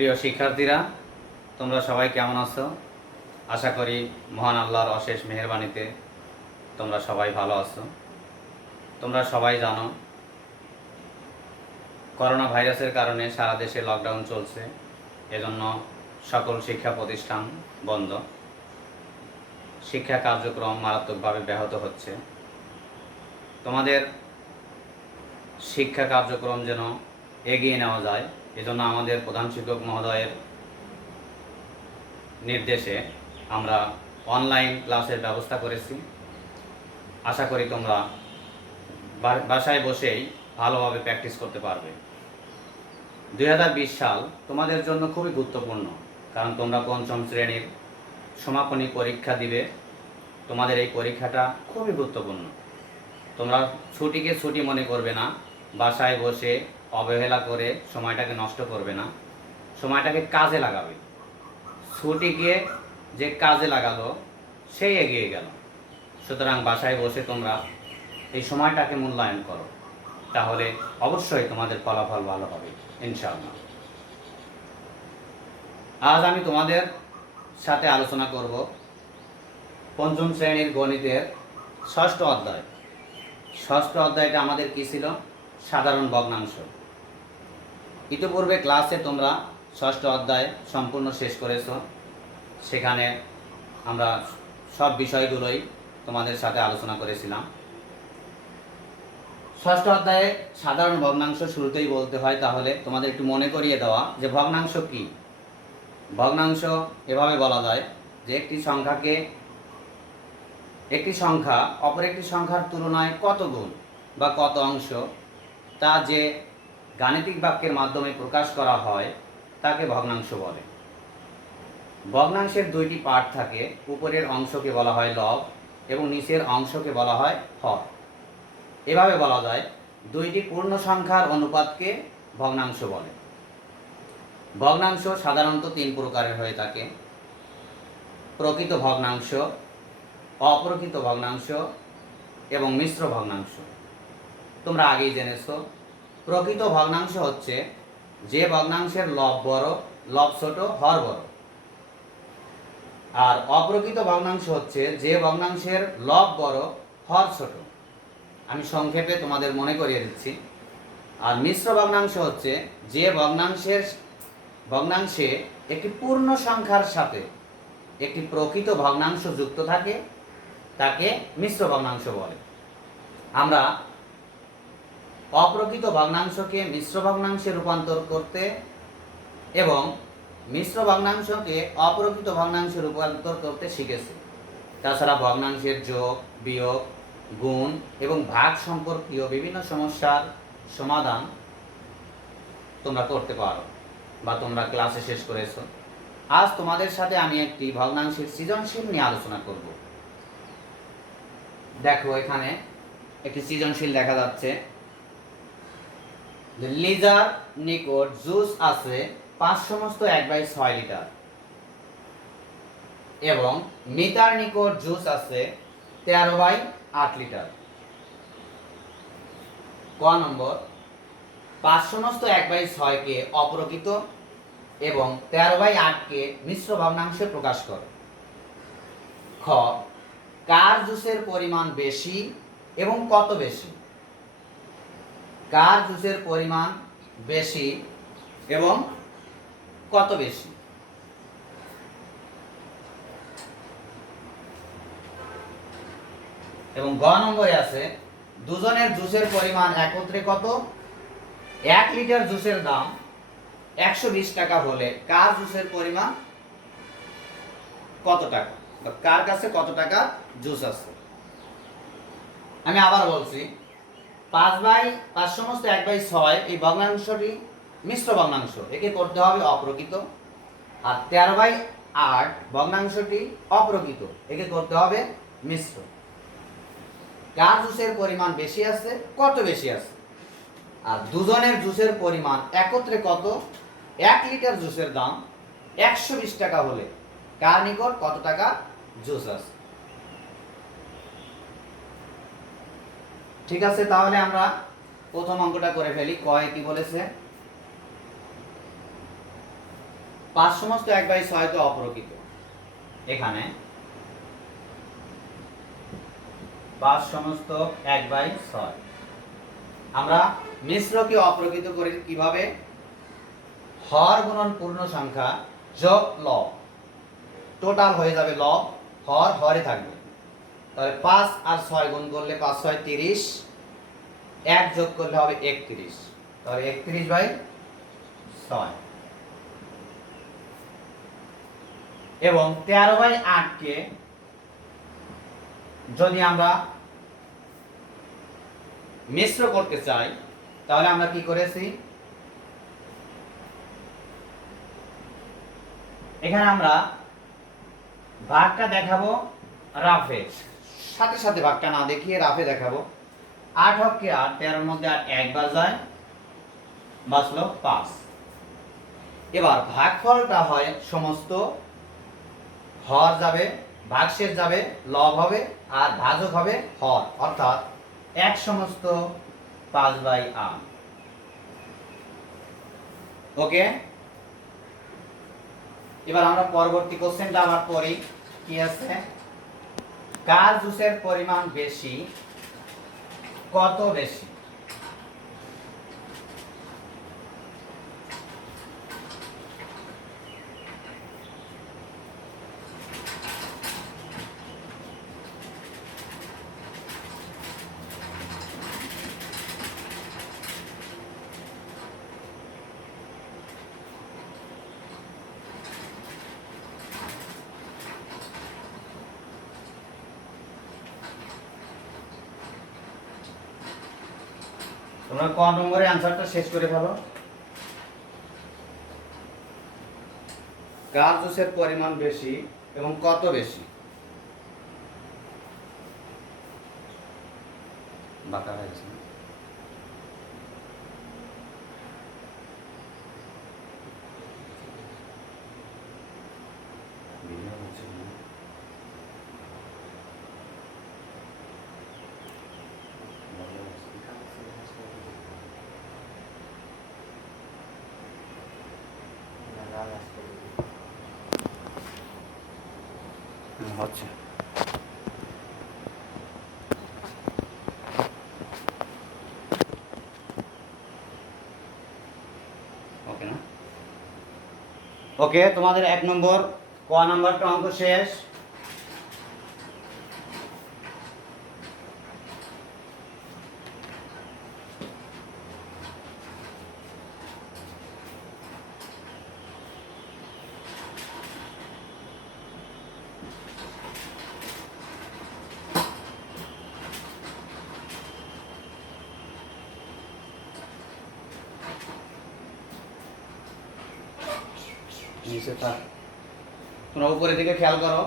প্রিয় শিক্ষার্থীরা, তোমরা সবাই কেমন আছো? আশা করি মহান আল্লাহর অশেষ মেহেরবানিতে তোমরা সবাই ভালো আছো। তোমরা সবাই জানো, করোনা ভাইরাসের কারণে সারা দেশে লকডাউন চলছে। এজন্য সকল শিক্ষা প্রতিষ্ঠান বন্ধ, শিক্ষা কার্যক্রম মারাত্মকভাবে ব্যাহত হচ্ছে। তোমাদের শিক্ষা কার্যক্রম যেন এগিয়ে নেওয়া যায়, এজন্য আমাদের প্রধান শিক্ষক মহোদয়ের নির্দেশে আমরা অনলাইন ক্লাসের ব্যবস্থা করেছি। আশা করি তোমরা বাসায় বসেই ভালোভাবে প্র্যাকটিস করতে পারবে। 2020 সাল তোমাদের জন্য খুবই গুরুত্বপূর্ণ, কারণ তোমরা পঞ্চম শ্রেণীর সমাপনী পরীক্ষা দিবে। তোমাদের এই পরীক্ষাটা খুবই গুরুত্বপূর্ণ। তোমরা ছুটিকে ছুটি মনে করবে না, বাসায় বসে অবহেলা করে সময়টাকে নষ্ট করবে না, সময়টাকে কাজে লাগাবে। ছুটিকে যে কাজে লাগালো সেই এগিয়ে গেল। সুতরাং বাসায় বসে তোমরা এই সময়টাকে মূল্যায়ন করো, তাহলে অবশ্যই তোমাদের ফলাফল ভালো হবে ইনশাআল্লাহ। আজ আমি তোমাদের সাথে আলোচনা করব পঞ্চম শ্রেণীর গণিতের ষষ্ঠ অধ্যায়। ষষ্ঠ অধ্যায়টা আমাদের কি ছিল? সাধারণ ভগ্নাংশ। ইতিপূর্বে ক্লাসে তোমরা ষষ্ঠ অধ্যায় সম্পূর্ণ শেষ করেছো। সেখানে আমরা সব বিষয়গুলোই তোমাদের সাথে আলোচনা করেছিলাম। ষষ্ঠ অধ্যায়ে সাধারণ ভগ্নাংশ শুরুতেই বলতে হয়, তাহলে তোমাদের একটু মনে করিয়ে দেওয়া যে ভগ্নাংশ কি। ভগ্নাংশ এভাবে বলা যায় যে একটি সংখ্যা অপর একটি সংখ্যার তুলনায় কত গুণ বা কত অংশ, তা যে গাণিতিক বাক্যের মাধ্যমে প্রকাশ করা হয় তাকে ভগ্নাংশ বলে। ভগ্নাংশের দুইটি পার্ট থাকে, উপরের অংশকে বলা হয় লব এবং নিচের অংশকে বলা হয় হর। এভাবে বলা যায় দুইটি পূর্ণ সংখ্যার অনুপাতকে ভগ্নাংশ বলে। ভগ্নাংশ সাধারণত তিন প্রকারের হয়ে থাকে: প্রকৃত ভগ্নাংশ, অপ্রকৃত ভগ্নাংশ এবং মিশ্র ভগ্নাংশ। তোমরা আগেই জেনেছো, প্রকৃত ভগ্নাংশ হচ্ছে যে ভগ্নাংশের লব বড়, লব ছোট, হর বড়। আর অপ্রকৃত ভগ্নাংশ হচ্ছে যে ভগ্নাংশের লব বড়, হর ছোট। আমি সংক্ষেপে তোমাদের মনে করিয়ে দিচ্ছি। আর মিশ্র ভগ্নাংশ হচ্ছে যে ভগ্নাংশে একটি পূর্ণ সংখ্যার সাথে একটি প্রকৃত ভগ্নাংশ যুক্ত থাকে, তাকে মিশ্র ভগ্নাংশ বলে। আমরা অপ্রকৃত ভগ্নাংশকে মিশ্র ভগ্নাংশে রূপান্তর করতে এবং মিশ্র ভগ্নাংশকে অপ্রকৃত ভগ্নাংশে রূপান্তর করতে শিখেছি। তাছাড়া ভগ্নাংশের যোগ, বিয়োগ, গুণ এবং ভাগ সম্পর্কীয় বিভিন্ন সমস্যার সমাধান তোমরা করতে পারো বা তোমরা ক্লাসে শেষ করেছো। আজ তোমাদের সাথে আমি একটি ভগ্নাংশের সৃজনশীল নিয়ে আলোচনা করব। দেখো, এখানে একটি সৃজনশীল দেখা যাচ্ছে। লিজার নিকট জুস আছে 5/1/6 লিটার এবং মিতার নিকট জুস আছে 13/8 লিটার। ক নম্বর, 5/1/6 কে অপ্রকৃত এবং 13/8 কে মিশ্র ভগ্নাংশে প্রকাশ করে। খ, কার জুসের পরিমাণ বেশি এবং কত বেশি? কার জুসের পরিমাণ বেশি এবং কত বেশি? এবং গ নম্বরে আছে, দুজনের জুসের পরিমাণ একত্রে কত? 1 লিটার জুসের দাম 120 টাকা হলে কার জুসের পরিমাণ কত টাকা, বা কার কাছে কত টাকা জুস আছে? আমি আবার বলছি, 5/1/6 এই ভগ্নাংশটি মিশ্র ভগ্নাংশ, একে করতে হবে অপ্রকৃত। আর 13/8 ভগ্নাংশটি অপ্রকৃত, একে করতে হবে মিশ্র। কার জুসের পরিমাণ বেশি আছে, কত বেশি আছে? আর দুজনের জুসের পরিমাণ একত্রে কত? 1 লিটার জুসের দাম 120 টাকা হলে কার নিকট কত টাকা জুস আছে? ঠিক আছে, তাহলে আমরা প্রথম অঙ্কটা করে ফেলি। কয় কি বলেছে? 5 সমস্ত 1/6 তো অপ্রকৃত, এখানে 5 সমস্ত 1/6। আমরা মিশ্রকে অপ্রকৃত করি কিভাবে? হর গুণন পূর্ণ সংখ্যা যোগ লব, টোটাল হয়ে যাবে লব, হর হরে থাকবে। তাহলে 5 আর 6 গুণ করলে 5 6 30, 1 যোগ করলে হবে 31, তাহলে 31/6। এবং 13/8 কে যদি আমরা মিশ্র করতে চাই তাহলে আমরা কি করেছি, এখানে আমরা ভাগটা দেখাবো রাফে, সাথে সাথে ভাগটা না দেখিয়ে রাফে দেখাবো। 8 হকে 8, 13 মধ্যে 8 একবার যায়, বাঁচলো 5। এবার ভাগফলটা হয় সমস্ত হর যাবে, ভাগশেষ যাবে, লব হবে, আর ভাজক হবে হর, অর্থাৎ 1 সমস্ত 5/8। ওকে, এবার আমরা পরবর্তী কোশ্চেনটা আবার পড়ি। কি আছে? কার জুসের পরিমাণ বেশি, কত বেশি? তোমরা ক নম্বরে অ্যানসারটা শেষ করে ফেলো। কার জুসের পরিমাণ বেশি এবং কত বেশি? বাঁকা হয়ে গেছে। হচ্ছে ওকে না? ওকে, তোমাদের 1 নম্বর ক নাম্বারটা অঙ্ক শেষ। নিচে থাক, তোমরা উপরের দিকে খেয়াল করো।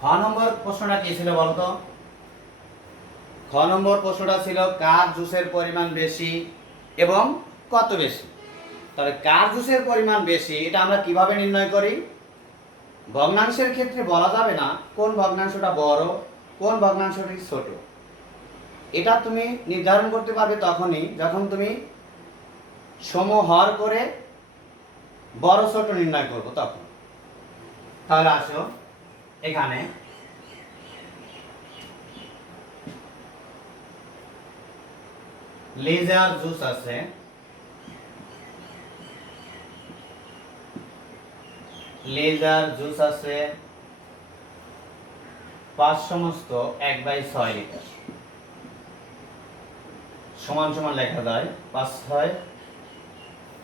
খ নম্বর প্রশ্নটা কি ছিল বলতো? খ নম্বর প্রশ্নটা ছিল কার জুসের পরিমাণ বেশি এবং কত বেশি। তাহলে কার জুসের পরিমাণ বেশি এটা আমরা কিভাবে নির্ণয় করি? ভগ্নাংশের ক্ষেত্রে বলা যাবে না কোন ভগ্নাংশটা বড়, কোন ভগ্নাংশটি ছোট। এটা তুমি নির্ধারণ করতে পারবে তখনই যখন তুমি সমহর করে বড় ছোট নির্ণয় করব তখন। তাহলে আসো, এখানে লেজার জুস আছে, লেজার জুস আছে 5 সমস্ত 1/6 লিটার, সমান সমান লেখা যায় 5 6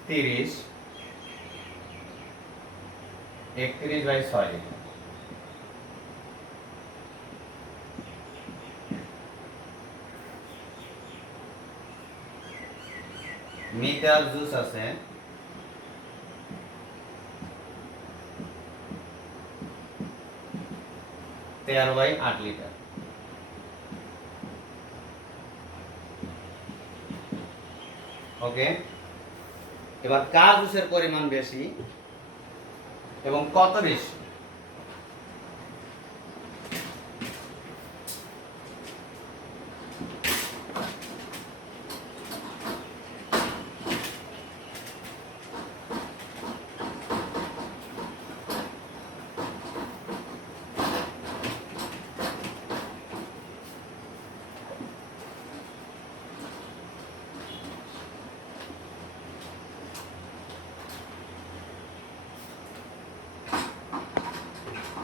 30, 31/6 লিটার। মিটার জুস আছে 13/8 লিটার। ওকে, এবার কার জুসের পরিমাণ বেশি এবং কত বেশি?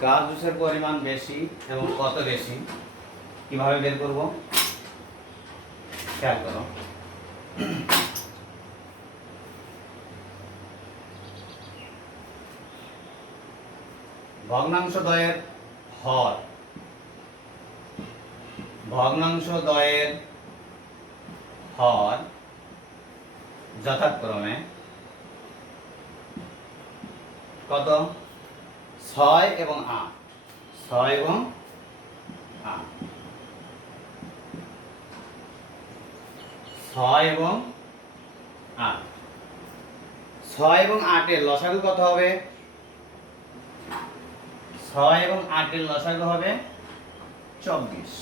কার জুসের পরিমাণ বেশি এবং কত বেশি কিভাবে বের করব খেয়াল করো। ভগ্নাংশদ্বয়ের হর যথাক্রমে কত? 6 এবং 8। 6 এবং 8। 6 এবং 8। 6 এবং 8 এর লসাগু কত হবে? 6 এবং 8 এর লসাগু হবে 24।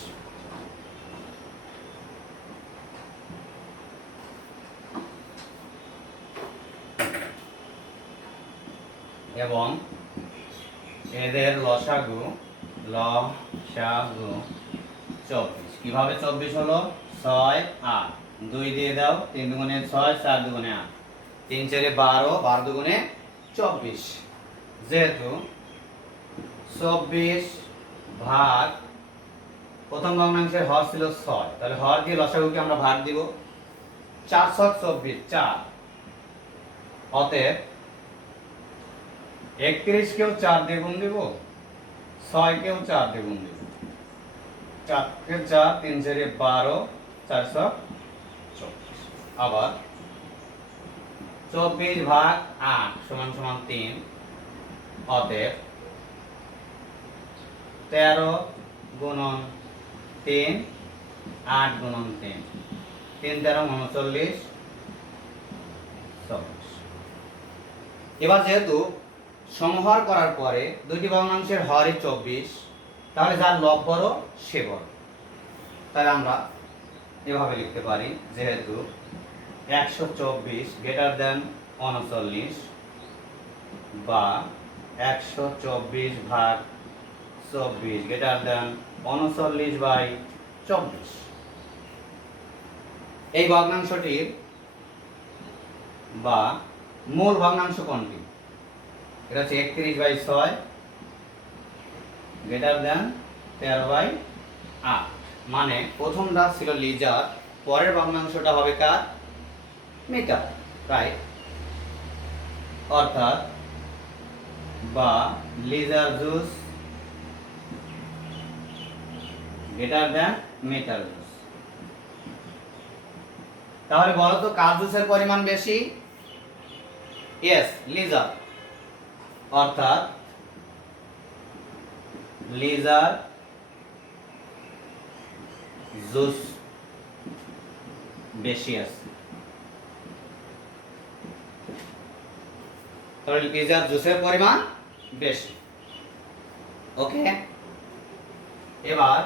এবং এদের লসাগু 24। কিভাবে 24 হলো? 6 8 2 দিয়ে দাও, 3 দুগুণে 6, 4 দুগুণে 8, 3 4 12, 12 দুগুণে 24। যেহেতু 24 ভাগ প্রথম ভগ্নাংশের হর ছিল 6, তাহলে হর দিয়ে লসাগুকে আমরা ভাগ দিব। 4 6 24 4। অতএব 31 কেও 4 দিয়ে গুণ দিব, 6 কেও 4 দিয়ে গুণ দিব। 4 কে 4, 3 4 12, 4 7 24। আবার 24 ভাগ 8 সমান সমান 3। অতএব 13 গুণন 3, 8 গুণন 3, 3 13 39 24। এবার যেহেতু সমহর করার পরে দুইটি ভগ্নাংশের হরই 24, তাহলে যার লব বড় সে বড়। তাই আমরা এভাবে লিখতে পারি, যেহেতু 124 গ্রেটার দেন 39 বা 124 ভাগ 24 গ্রেটার দেন 39/24। এই ভগ্নাংশটির বা মূল ভগ্নাংশ কোনটি? এটা হচ্ছে 31/6 গ্রেটার দেন 13/8। মানে প্রথমটা ছিল লিজার, পরের ভগ্নাংশটা হবে কার? Metre, right? অর্থাৎ বা লিজার জুস গ্রেটার দেন মিটার জুস। তাহলে বলো তো কার জুসের পরিমাণ বেশি? ইয়েস, লিজার। অর্থাৎ লিজার জুস বেশি আছে। তাহলে লিজার জুসের পরিমাণ বেশি। ওকে, এবার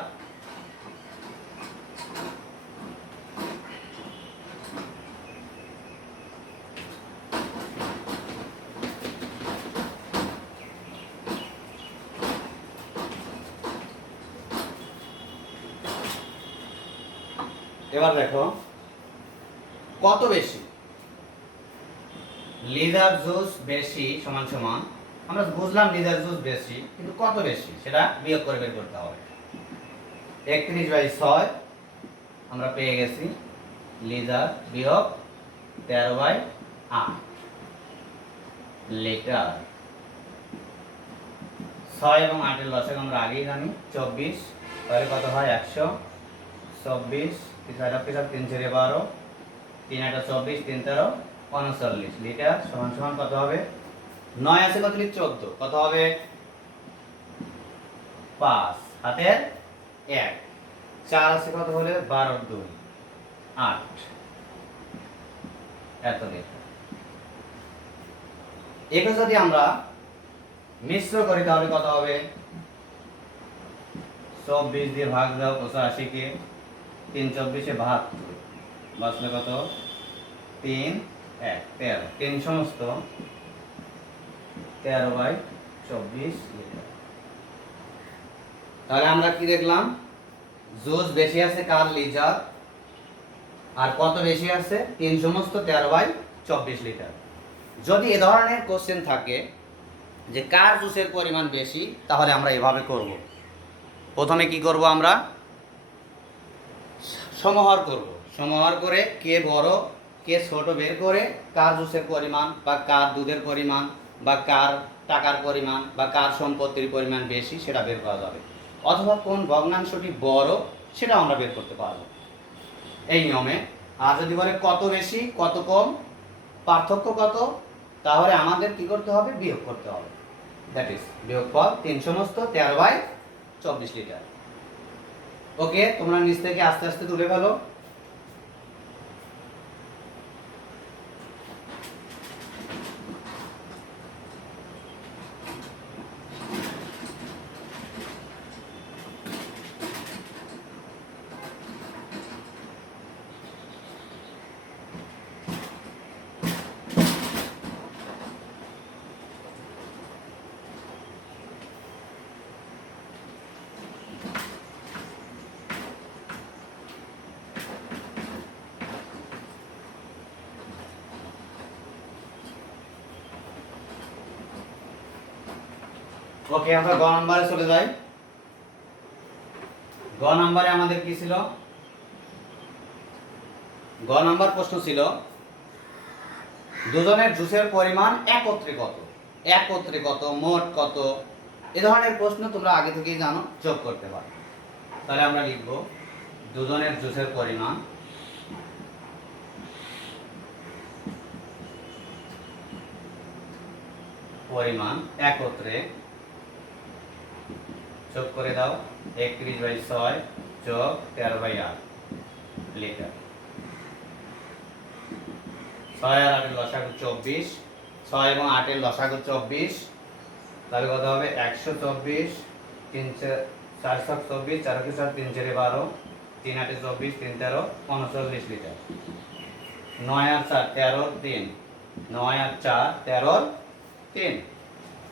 দেখো কত বেশি। লিজার জুস বেশি সমান সমান, আমরা বুঝলাম লিজার জুস বেশি, কিন্তু কত বেশি সেটা বিয়োগ করে বের করতে হবে। 31/6 আমরা পেয়ে গেছি লিজার বিয়োগ 13/8 লিটার। 6 এবং 8 এর লসাগু আমরা আগেই জানি 24, তাহলে কত হয়? 124, 3 3 12, 3 8 24, 3 13 39 লিটার সমান সমান কত হবে? 9 আছে কত? 14। কত হবে? 5 হাতের 1। 4 আছে কত হলে? 12 2 8। এত লিটার। একে যদি আমরা মিশ্র করি তাহলে কত হবে? 24 দিয়ে ভাগ দাও 85 কে, 3 24 72, বাঁচলে কত? 3 1 13। 3 সমস্ত 13/24 লিটার। তাহলে আমরা কি দেখলাম? জুস বেশি আছে কার? লিজার। আর কত বেশি আছে? 3 সমস্ত 13/24 লিটার। যদি এ ধরনের কোশ্চেন থাকে যে কার জুসের পরিমাণ বেশি, তাহলে আমরা এভাবে করব। প্রথমে কি করব, আমরা সমাহার করব। সমাহার করে কে বড় কে ছোট বের করে কার জুসের পরিমাণ বা কার দুধের পরিমাণ বা কার টাকার পরিমাণ বা কার সম্পত্তির পরিমাণ বেশি সেটা বের করা যাবে, অথবা কোন ভগ্নাংশটি বড় সেটা আমরা বের করতে পারবো এই নিয়মে। আর যদি বলে কত বেশি কত কম, পার্থক্য কত, তাহলে আমাদের কি করতে হবে, বিয়োগ করতে হবে। দ্যাট ইজ বিয়োগফল 3 সমস্ত 13/24 লিটার। ওকে, তোমরা নিচ থেকে আস্তে আস্তে তুলে ফেলো। ওকে, আমরা গ নম্বরে চলে যাই। গ নম্বরে আমাদের কি ছিল, গ নম্বর প্রশ্ন ছিল দুজনের জুসের পরিমাণ একত্রে কত, একত্রে কত, মোট কত। এ ধরনের প্রশ্ন তোমরা আগে থেকেই জানো, যোগ করতে পারো। তাহলে আমরা লিখব দুজনের জুসের পরিমাণ একত্রে যোগ করে দাও 31/6 যোগ 13/8 লিটার। 6 আর 8 এর লসাগু 24, 6 এবং 8 এর লসাগু 24, তাহলে কত হবে 124, 3 4 24, 4 × 7 3 × 12, 3 8 24, 3 13 39 লিটার। 9 আর 4 13 3, 9 আর 4 13 3,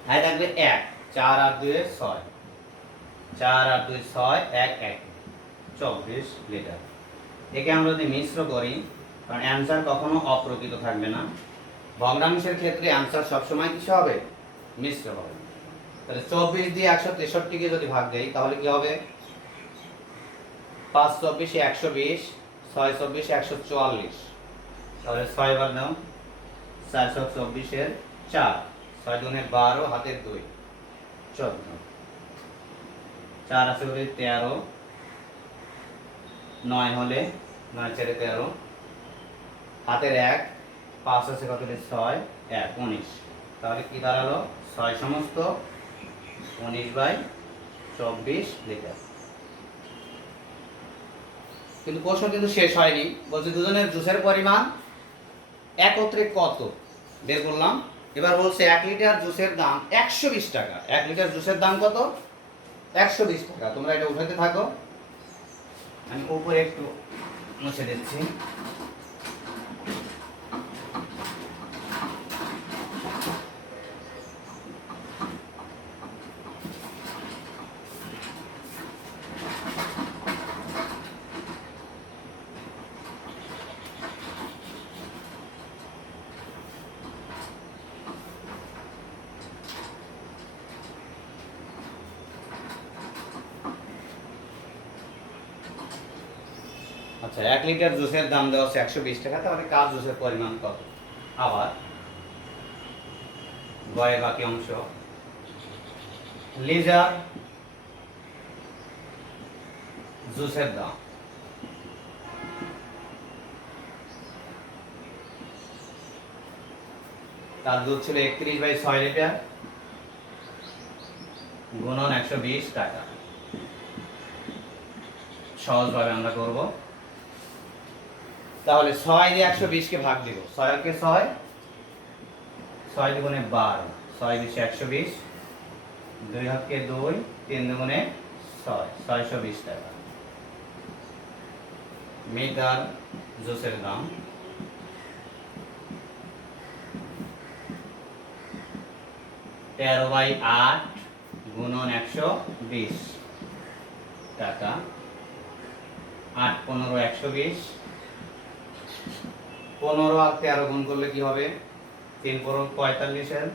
হাই থাকবে 1, 4 আর 2 6, 4 আর 2 6, 1 1 24 লিটার। একে আমরা যদি মিশ্র করি, কারণ অ্যান্সার কখনো অপ্রকৃত থাকবে না, ভগ্নাংশের ক্ষেত্রে অ্যান্সার সবসময় কিছু হবে, মিশ্র হবে। তাহলে 24 দিয়ে 163 কে যদি ভাগ দেই তাহলে কি হবে, 5 24 120, 6 24 144, তাহলে 6 বার দাও, 424 এর 4, 6 দুনে 12, হাতের 2 14, 4 আছে বলে 13, 9 হলে 9 4 13, হাতের 1, 5 আছে কত, 6 1 19, তাহলে কি দাঁড়ালো 6 সমস্ত 19/24 লিটার। কিন্তু প্রশ্ন কিন্তু শেষ হয়নি, বলছে দুজনের জুসের পরিমাণ একত্রে কত বের করলাম। এবার বলছে 1 লিটার জুসের দাম 120 টাকা। 1 লিটার জুসের দাম কত, 120 টাকা। তোমরা এটা উঠাতে থাকো, আমি উপরে একটু মুছে দিচ্ছি। আচ্ছা, 1 লিটার জুসের দাম দেওয়া হচ্ছে 120 টাকা, তাহলে কার জুসের পরিমাণ কত। আবার গয়ের বাকি অংশ, লিটার জুসের দাম, তার দুধ ছিল 31/6 লিটার গুণন 120 টাকা। সহজভাবে আমরা করব, তাহলে 6 দিয়ে 120 কে ভাগ দিব, 6 কে 6, 6 দুগুণে 12, 6 20 120, 2 হাতকে 2, 3 দুগুণে 6, 620 টাকা। মিটার জুসের দাম (13/8) গুণন 120 টাকা। 8 15 120, 15 আর 13 গুণ করলে কি হবে, 3 × 45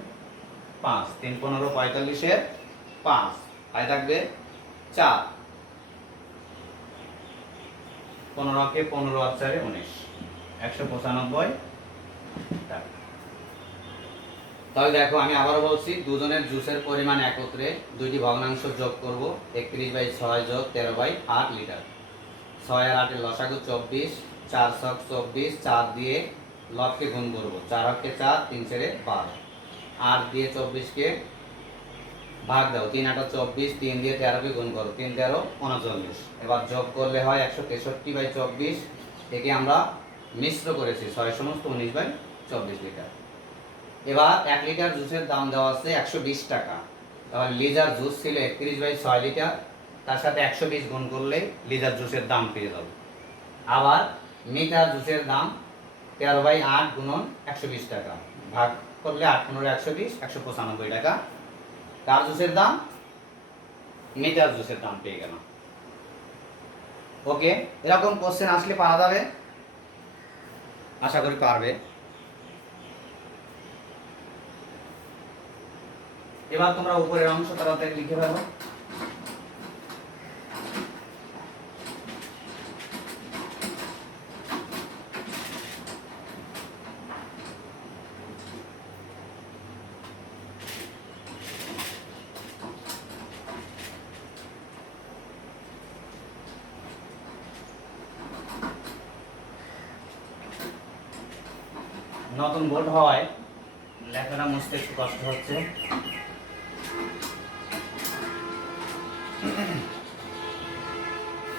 5, 3 15 45 5, আর থাকবে 4, 15 কে 15 আর 4 19, 195 টাকা। তাহলে দেখো আমি আবারও বলছি, দুজনের জুসের পরিমাণ একত্রে দুইটি ভগ্নাংশ যোগ করব, 31/6 যোগ 13/8 লিটার। 6 আর 8 এর লসাগু 24, 4 ছক 24, 4 দিয়ে লবকে গুণ করব, 4 হকে 4, 3 ছেড়ে 12, 8 দিয়ে 24 কে ভাগ দাও, 3 8 24, 3 দিয়ে 13 কে গুণ করো, 3 13 39। এবার যোগ করলে হয় 163/24। একে আমরা মিশ্র করেছি, 6 সমস্ত 19/24 লিটার। এবার 1 লিটার জুসের দাম দেওয়া আছে 120 টাকা। তাহলে লিটার জুস ছিল 31/6 লিটার, তার সাথে 120 গুণ করলে লিটার জুসের দাম পেয়ে যাব। আবার মিটার জুসের দাম 13/8 গুণন 120 টাকা, ভাগ করলে 8 15 120, 195 টাকা। কার জুসের দাম? মিটার জুসের দাম পেয়ে গেলাম। ওকে, এরকম কোশ্চেন আসলে পারা যাবে, আশা করি পারবে। এবার তোমরা উপরের অংশ তাড়াতাড়ি লিখে ফেলো। নতুন বোর্ড হওয়ায় লেখাটা মুছতে একটু কষ্ট হচ্ছে।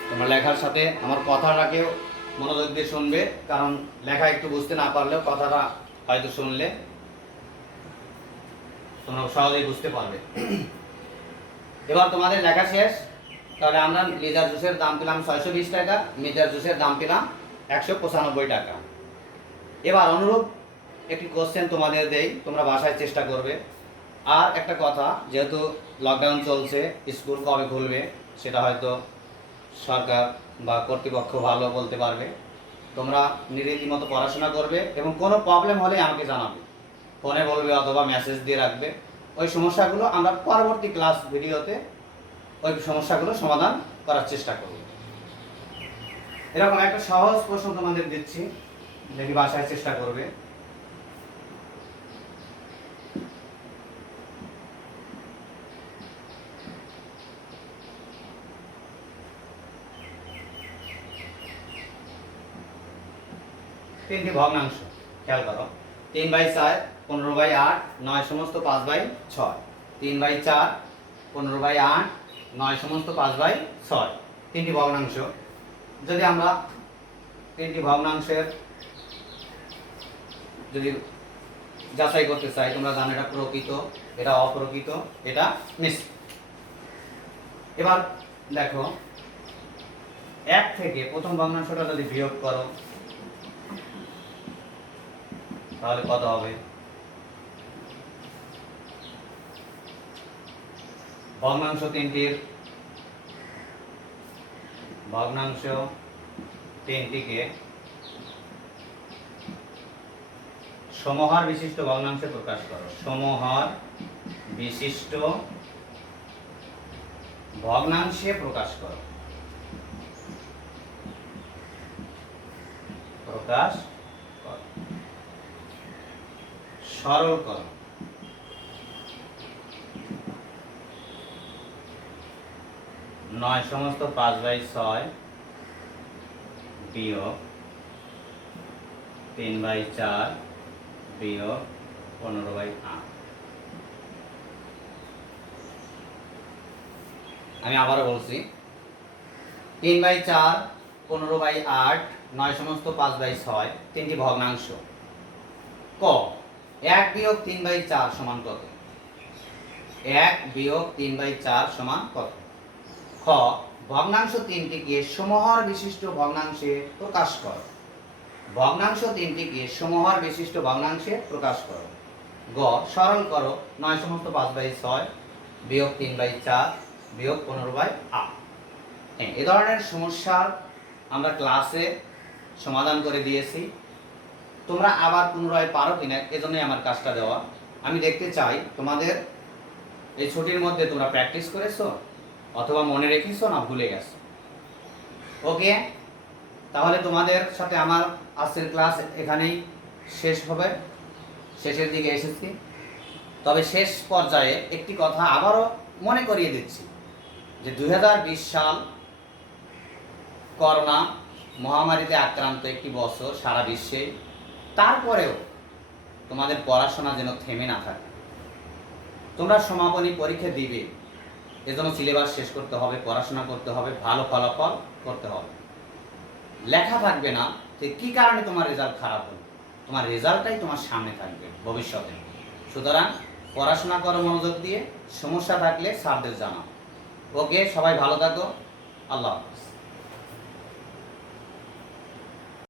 তোমরা লেখার সাথে আমার কথাটাকেও মনোযোগ দিয়ে শুনবে, কারণ লেখা একটু বুঝতে না পারলেও কথাটা হয়তো শুনলে তোমরা সহজেই বুঝতে পারবে। এবার তোমাদের লেখা শেষ। তাহলে আমরা লিটার জুসের দাম পেলাম 620 টাকা, মিটার জুসের দাম পেলাম 195 টাকা। এবার অনুরূপ একটি কোশ্চেন তোমাদের দেই, তোমরা বাসায় চেষ্টা করবে। আর একটা কথা, যেহেতু লকডাউন চলছে, স্কুল কবে খুলবে সেটা হয়তো সরকার বা কর্তৃপক্ষ ভালো বলতে পারবে। তোমরা রীতিমতো পড়াশোনা করবে এবং কোনো প্রবলেম হলে আমাকে জানাবে, ফোনে বলবে অথবা মেসেজ দিয়ে রাখবে। ওই সমস্যাগুলো আমরা পরবর্তী ক্লাস ভিডিওতে ওই সমস্যাগুলো সমাধান করার চেষ্টা করব। এরকম একটা সহজ প্রশ্ন তোমাদের দিচ্ছি, দেখি বাসায় চেষ্টা করবে। তিনটি ভগ্নাংশ খেয়াল করো, 3/4, 15/8, 9 সমস্ত 5/6, 3/4, 15/8, 9 সমস্ত 5/6, তিনটি ভগ্নাংশ। যদি আমরা তিনটি ভগ্নাংশের যদি যাচাই করতে চাই, তোমরা জানো এটা প্রকৃত, এটা অপ্রকৃত, এটা মিশ্র। এবার দেখো, 1 থেকে প্রথম ভগ্নাংশটা যদি বিয়োগ করো তাহলে কত হবে? ভগ্নাংশ তিনটিকে সমহার বিশিষ্ট ভগ্নাংশে প্রকাশ করো। সমহার বিশিষ্ট ভগ্নাংশে প্রকাশ করো। প্রকাশ করো, সরল করো। 9 সমস্ত 5/6 বিয়োগ 3/4 বিয়োগ 15/8। আমি আবারও বলছি, 3/4, 15/8, 9 সমস্ত 5/6, তিনটি ভগ্নাংশ। ক 1 বিয়োগ 3/4 সমান কত? 1 বিয়োগ 3/4 সমান কত? খ ভগ্নাংশ তিনটিকে সমহার বিশিষ্ট ভগ্নাংশে প্রকাশ করো। ভগ্নাংশ তিনটিকে সমহার বিশিষ্ট ভগ্নাংশে প্রকাশ করো। গ সরল করো, 9 সমস্ত 5/6 বিয়োগ 3/4 বিয়োগ 15/8। এ ধরনের সমস্যার আমরা ক্লাসে সমাধান করে দিয়েছি, তোমরা আবার পুনরায় পারো কিনা এজন্যই আমার কাজটা দেওয়া। আমি দেখতে চাই তোমাদের এই ছুটির মধ্যে তোমরা প্র্যাকটিস করেছো অথবা মনে রেখেছো না ভুলে গেছো। ওকে, তাহলে তোমাদের সাথে আমার আজকের ক্লাস এখানেই শেষ হবে, শেষের দিকে এসেছি। তবে শেষ পর্যায়ে একটি কথা আবারও মনে করিয়ে দিচ্ছি যে 2020 সাল করোনা মহামারীতে আক্রান্ত একটি বছর সারা বিশ্বে। তারপরেও তোমাদের পড়াশোনা যেন থেমে না থাকে। তোমরা সমাপনী পরীক্ষা দিবে, এজন্য সিলেবাস শেষ করতে হবে, পড়াশোনা করতে হবে, ভালো ফলাফল করতে হবে। লেখা থাকবে না যে কী কারণে তোমার রেজাল্ট খারাপ হলো, তোমার রেজাল্টটাই তোমার সামনে থাকবে ভবিষ্যতে। সুতরাং পড়াশোনা করো মনোযোগ দিয়ে, সমস্যা থাকলে স্যারদের জানাও। ওকে, সবাই ভালো থাকো, আল্লাহ হাফেজ।